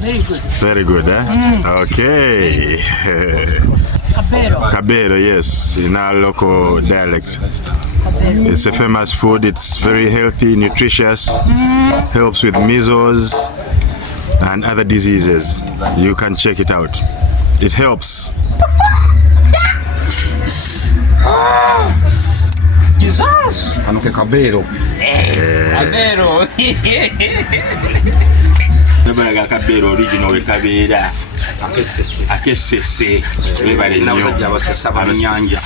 Very good. Very good, eh? Okay. Akabeelo, yes, in our local dialect. It's a famous food. It's very healthy, nutritious, helps with measles and other diseases. You can check it out. It helps. Jesus! Akabeelo. Akabeelo. Akabeelo original Akabeelo. Akesese. Bali n'abasajja abasesa b'ennyanja.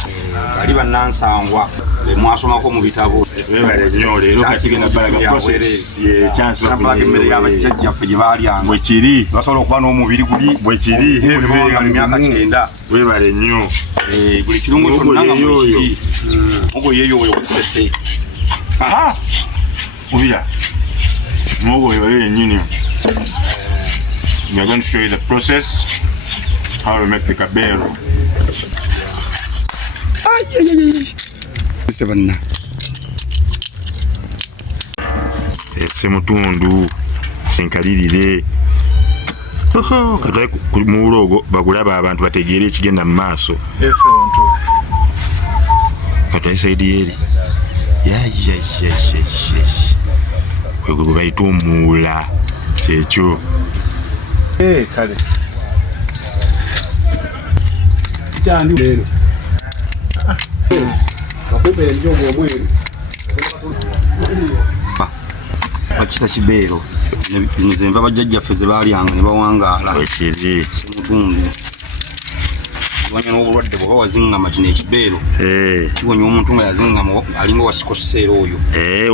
Bali bannansangwa. Mwasomako mu bitabo. Bale nnyo leero kati genda balaga process. Chance balaga emmere y'abajjajjaffe gye baalyanga. Bwe kiri. Basobola okuba n'omubiri guli. Bwe kiri. Emyaka 90. Bale nnyo. Buli kirungo kyonna nga kiri. Mugo yeeyo wesese. Aha! Ubira. Mugo yeeyo nyini. We are going to show you the process, how we make the Akabeelo. Ese mutundu sinkalirire. Katwaye ku mulogo bagulaba abantu bategeere ekigenda mu maaso. Katwaye saidi yeri. Kwegwe bayita omuula kyekyo. Kale. Cyandi rero. Akubere njogo omweru. Bakita Kibeelo. Nzenva bajjajjaffe ze baalyanga ne bawangaala. Ekiri. Mutundu. Wanya n'obulwadde bw'oba wazingama kino ekibeelo. Kiwonya omuntu nga yazingama alinga wasikoseera oyo.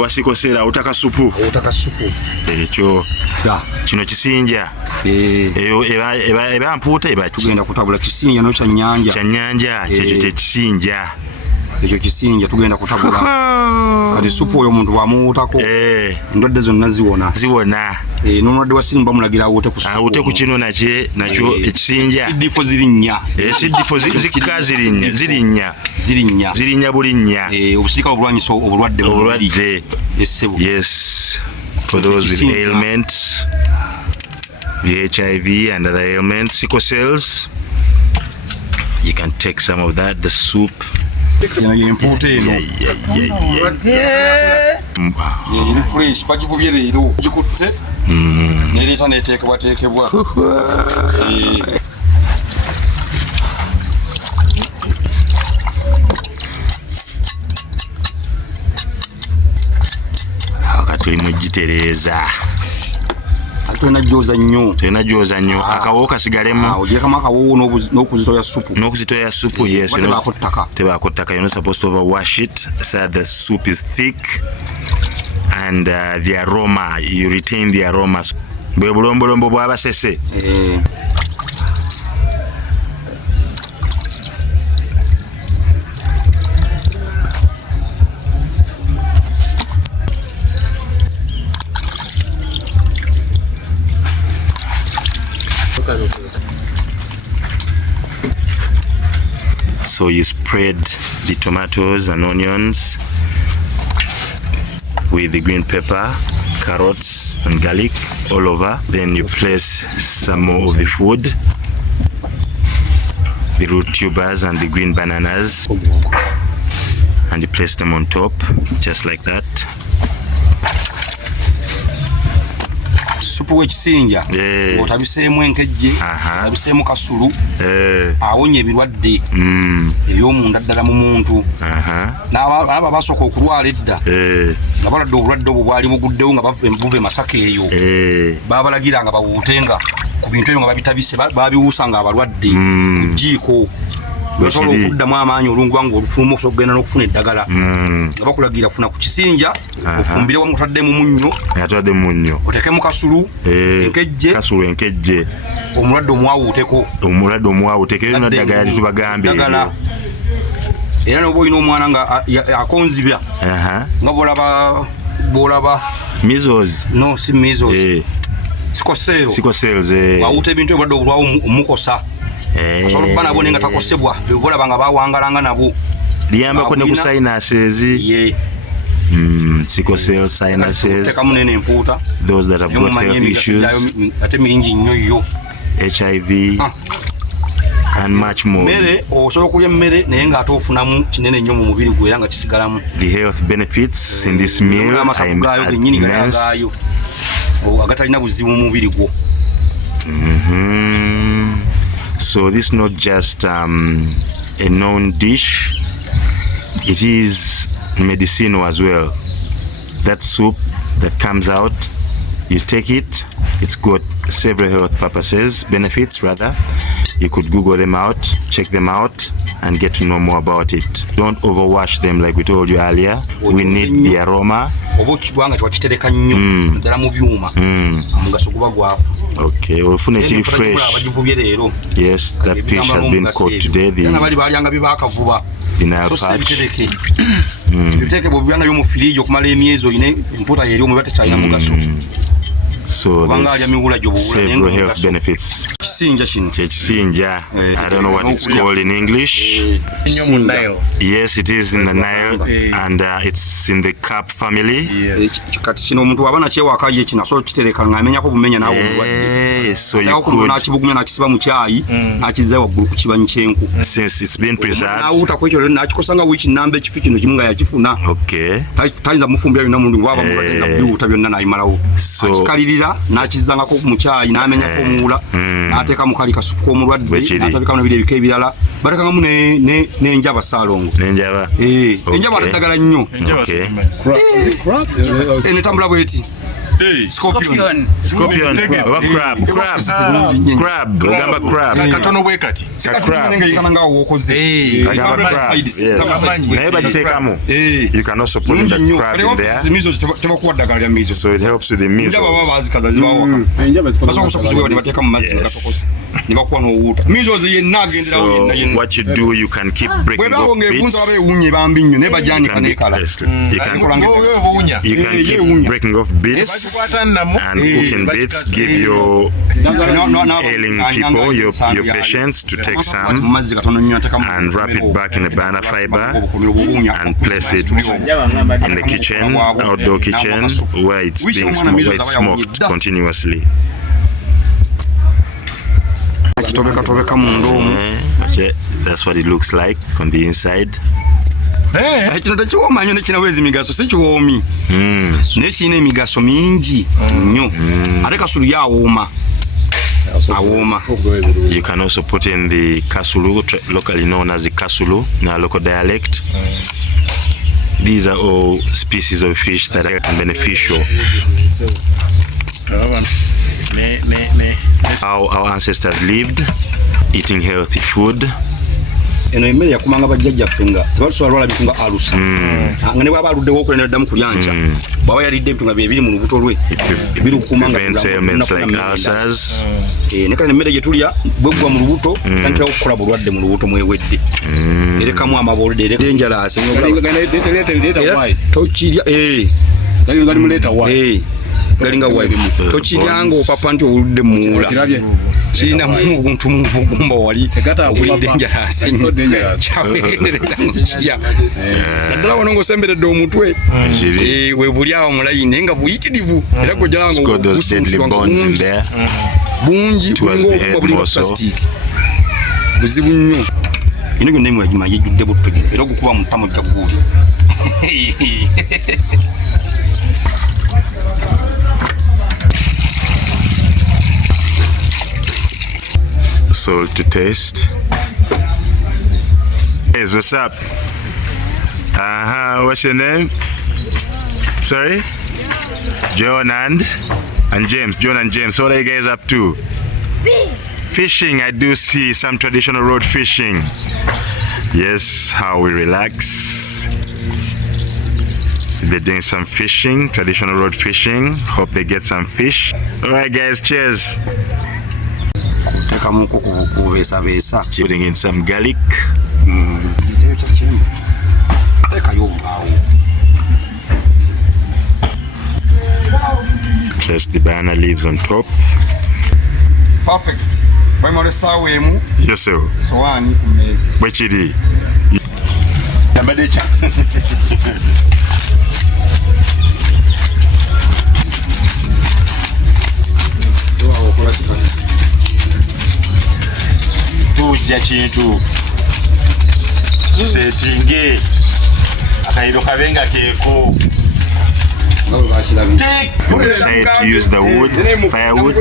Wasikoseera awutakasupu. Ekyo. Kino kisinja. Eyo eba mpuuta eba tugenda kutabula kisinja no kyannyanja. Kyannyanja kyekyo kyekisinja. Ekyo kisinja tugenda kutabula. Kati supu oyo omuntu bw'amuwuutako. Endwadde zonna ziwona. N'omulwadde wa siriimu bamulagira awuute ku supu. Awuute ku kino nakyo ekisinja. Siddifo zirinnya. Siddifo zikka zirinnya. Zirinnya bulinnya. Obusirika obulwanyisa obulwadde. Yes. For those with ailments, the HIV and other ailments, sickle cells, you can take some of that, the soup. Fresh, bagivubye leero gikutte nereeta neteekebwateekebwa. Tuli mugitereeza. Tulina gyoza nnyo. Akawo kasigalemu. Ogyekamu akawo n'okuzitoya supu. N'okuzitoya supu, yes. Tebaako ttaka. You're not supposed to overwash it so that the soup is thick and the aroma, you retain the aroma. Bwe bulombolombo bw'abasese. So you spread the tomatoes and onions with the green pepper, carrots and garlic all over. Then you place some more of the food, the root tubers and the green bananas, and you place them on top just like that. Supu w'ekisinja otabiseemu enkejje, otabiseemu kasulu, awonya ebirwadde eby'omunda ddala mu muntu. N'abo basooka okulwala edda nga balwadde obulwadde obwo bwali buguddewo nga buva e Masaka eyo, baabalagiranga bawuutenga ku bintu ebyo nga babitabise, babiwuusanga abalwadde ku jjiiko. Basobola okuddamu amaanyi olw'okubanga olufuluma osobola okugenda n'okufuna eddagala nga bakulagira funa ku kisinja ofumbire wamu otaddemu munnyo oteekemu kasulu enkejje omulwadde omwawuuteko era n'eddagala litubagambye era n'oba olina omwana nga akonzibya nga bw'olaba measles. No, si measles. Sikoseero wawuuta ebintu ebulwadde obulwawo omukosa. Asobola okuba nabo nenga takosebwa bebolaba nga bawangalanga nabo liyambako ne ku sinuses. sickle cell, sinuses, those that have got health issues, HIV, and much more. The health benefits in this meal are immense. So this is not just a known dish, it is medicinal as well. That soup that comes out, you take it, it's got several health purposes, benefits rather. You could Google them out, check them out, and get to know more about it. Don't overwash them like we told you earlier. We need the aroma. Okay, we'll finish it fresh. Yes, that fish has been caught today. The Nile Perch. So there's several health benefits. I don't know what it's called in English. Yes, it is in the Nile, and it's in the carp family. So you could, since it's been preserved. Okay. So nakizangako ku muchayi namenyako omula nateka mukali kasupu ko mulwadde natabika na bidebike ebirala batakanga ne njaba salongo enjaba atagala nnyo netambula bweti Scorpion. Crab. Gamba crab. Katono bwe kati. Crab. Nenga wokoze. You can also put the crab in there. So it helps with the measles. So what you do, you can keep breaking off bits. You can keep breaking off bits and cooking bits. Give your ailing people, your patients, to take some and wrap it back in a banana fiber and place it in the kitchen, outdoor kitchen, where it's being smoked continuously. That's what it looks like on the inside. Kino takiwooma nnyo nekinawezi migaso si kiwoomi nekirina emigaso mingi nnyo ate kasulu yawooma. You can also put in the kasulu, locally known as the kasulu in our local dialect. These are all species of fish that are beneficial. How our ancestors lived, eating healthy food. Eno emmere yakumanga bajjajjaffe nga tebalusobola lwala bitunga alusa nga ne bwaba aluddewo okulenda ddamu ku lyanja bwaba yalidde ebintu nga bye mu lubuto lwe ebiri okukumanga ne kale emmere gye tulya bwe gwa mu lubuto tandikira okukola bulwadde mu lubuto mwewedde erekamu amabolde erenjala tokirya galinga wayi tokiryanga opapa nti oludde muwula kirina omuntu mugumba wali olidde enjalasi kyaweereza mukirya naddala wano ng'osemberedde omutwe webuli awo mulayi naye nga buyitirivu era gojjalanga ogusunsulwanga bungi bulinga obumba bulinga plasitiiki buzibu nnyo ino gyonna emwagima yejjudde butto gino era ogukuba mu ttamo ojja guuli. Salt to taste. Hey, what's up? What's your name? Sorry? John and James. John and James. What are you guys up to? Fishing. I do see some traditional road fishing. Yes, how we relax. They're doing some fishing, traditional road fishing. Hope they get some fish. All right, guys. Cheers. Putting in some garlic. Place the banana leaves on top. Perfect. Yes, sir. Bwechiri. kijja kintu kisetinge akayiro kabenga keeko. Decide to use the wood, firewood.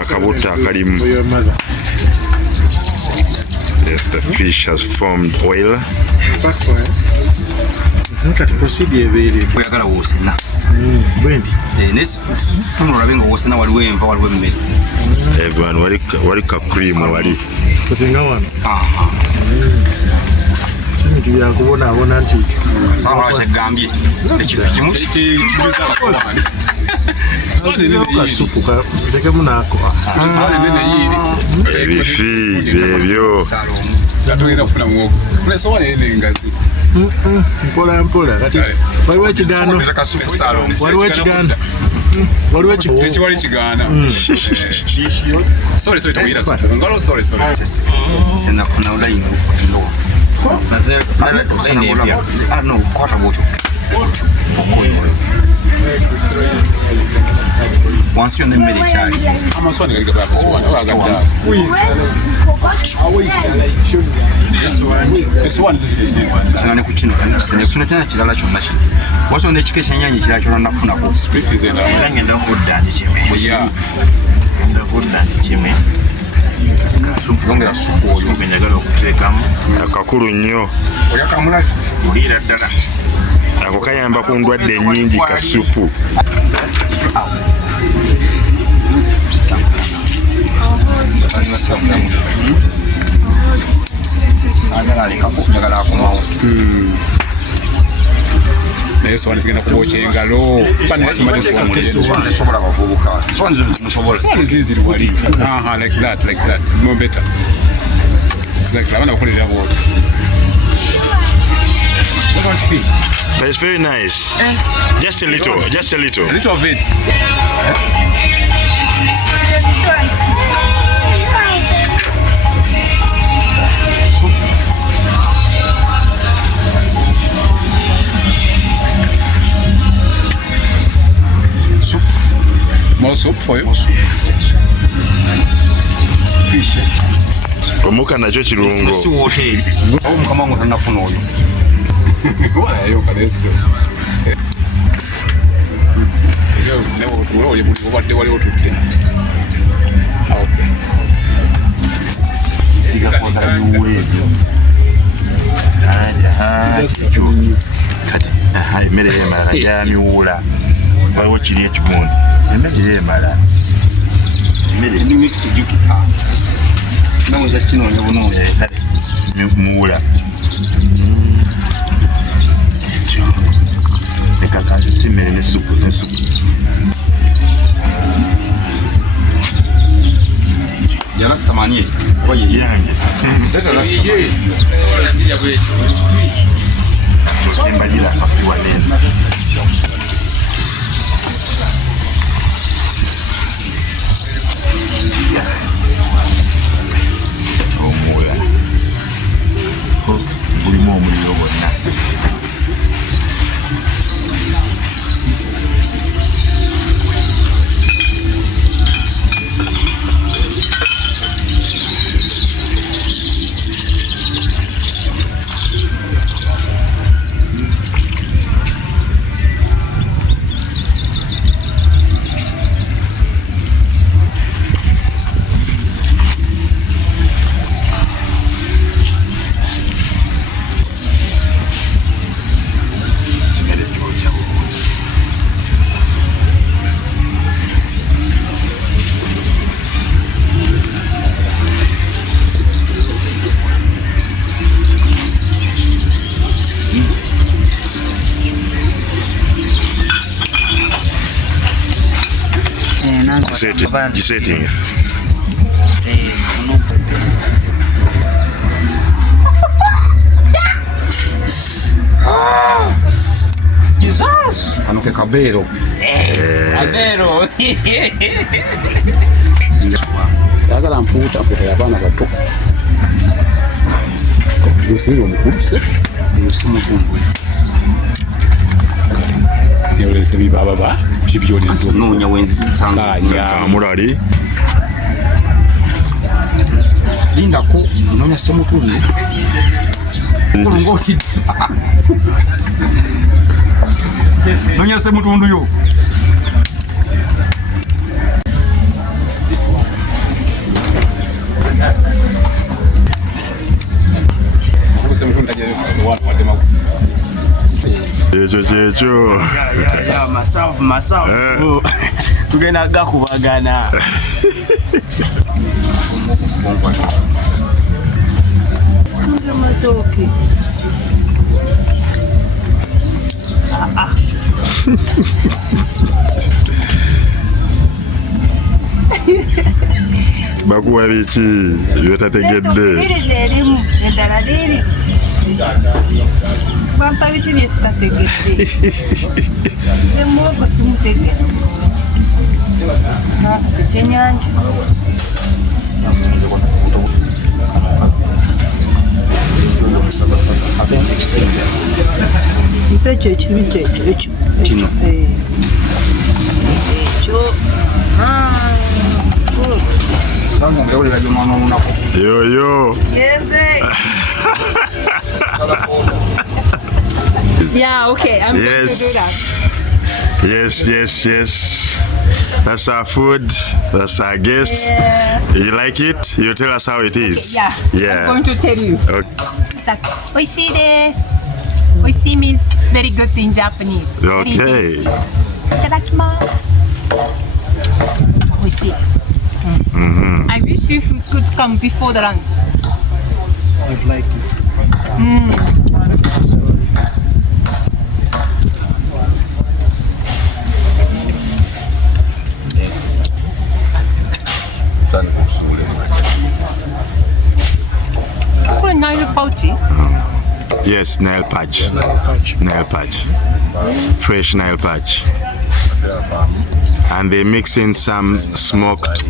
Akabuta akalimu. Yes, the fish has formed oil. Kati prosidi ebiri. Oyagala wosena. Bwenti. Nes tumulabenga wosena waliwo enva waliwo emmere. Everyone wali ka cream wali. Kusinga wano. Aha. Simi tuya kubona abona nti. Sawa kyagambye. Ekifo kimu kijuza abasobanyi. Sali ne kasupu ka ndeke munako. Sali ne yiri. Ebifi ebyo. Yatogera kufuna muwogo. Kule sowane ne ngazi. Mpola kati waliwo ekigaano. Waliwo ekigaano. Waliwo ekigaano. Tekiwali kigaana. Sorry tuyira ngalo sorry. Senafuna ulaini okulo. Naze ulaini ebya. Ah no, kwata boto. Once you're in the military, I'm sorry to get back to one. This one Sane kuchino kyonna kirala kyonna kiri. Waso n'ekikeesa ennyanyi kirala kyonna nafunako. species in there. Ngenda kudda ndi kime. Yeah. Ngenda kudda ndi kime. Yongera supu oyo. Njagala okuteekamu. Akakulu nnyo. Oyakamula Oliira ddala. Ako kayamba ku ndwadde ennyingi ka supu. Naye sowane zigenda kubokya engalo. tesobola bavubuka. Sowane zino zimusobola. Sowane ziziri wali. Aha, like that. More better. Exactly. Abana bakolera bwoti. But it's very nice. Just a little. A little of it. Soup. More soup for you. Fish. Omuka nakyo kirungo. Si hotel. Awo mukama wangu tanafuna oyo. Wala yo kalese. Leo obadde wali otudde. Okay. Siga kwagala biweebyo. Kati emmere emala yamiwula. Waliwo kiri ekigundi. Emmere emala. Ni mix juki. Namuza kinoonya bunoonya kale. Muwula. Ekakazi simmere ne supu. Ya rastamanie. Oye Yange. Leta rastamanie. Kimbagira kafiwa nene. Omuwula. Gulimu omuliro gwonna. Gisetting. Jesus! Ano ke Akabeelo. Akabeelo. Sagala mputa y'abaana bato. Gusizo omukulu se. Musimu tumbwe. Yolese bibaba kibyoli ndo. Noonya wenzi nsanga. Kamulali. Lindako noonya semutundu. Ngoti. Noonya semutundu yo. Checho. Yeah, myself. Tugenda gakubagana. Matooke. Bakuwa biki byotategedde. Erimu endala liri. Bampa biki byesitategedde. Emwoko simutegedde. Ekyenyanja. Mpa ekyo ekibisi ekyo. Kino. Ekyo. Sanga mbewulira by'omwana olunaku. Yo. Yeah, okay. I'm going to do that. Yes. That's our food. That's our guest. Yeah. You like it? You tell us how it is. Yeah. I'm going to tell you. Okay. Oishii desu. Oishii means very good in Japanese. Okay. Itadakimasu. Oishii. I wish you could come before the lunch. I'd like to. Nile Perch. Yes, Nile Perch. Nile Perch. Fresh Nile Perch. And they mix in some smoked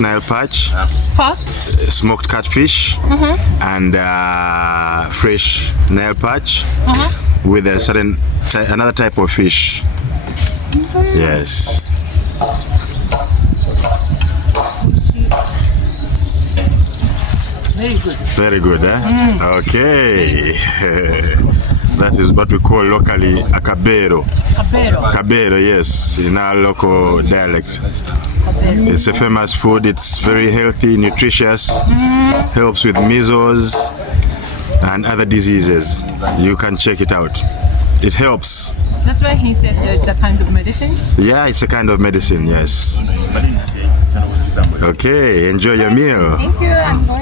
Nile Perch, First? smoked catfish, and fresh Nile Perch with a certain another type of fish. Yes. Very good. Very good, eh? Okay. That is what we call locally Akabeelo. Akabeelo, yes, in our local dialect. It's a famous food. It's very healthy, nutritious, helps with measles and other diseases. You can check it out. It helps. That's why he said that it's a kind of medicine. Yeah, it's a kind of medicine, yes. Okay, enjoy your meal. Thank you. I'm going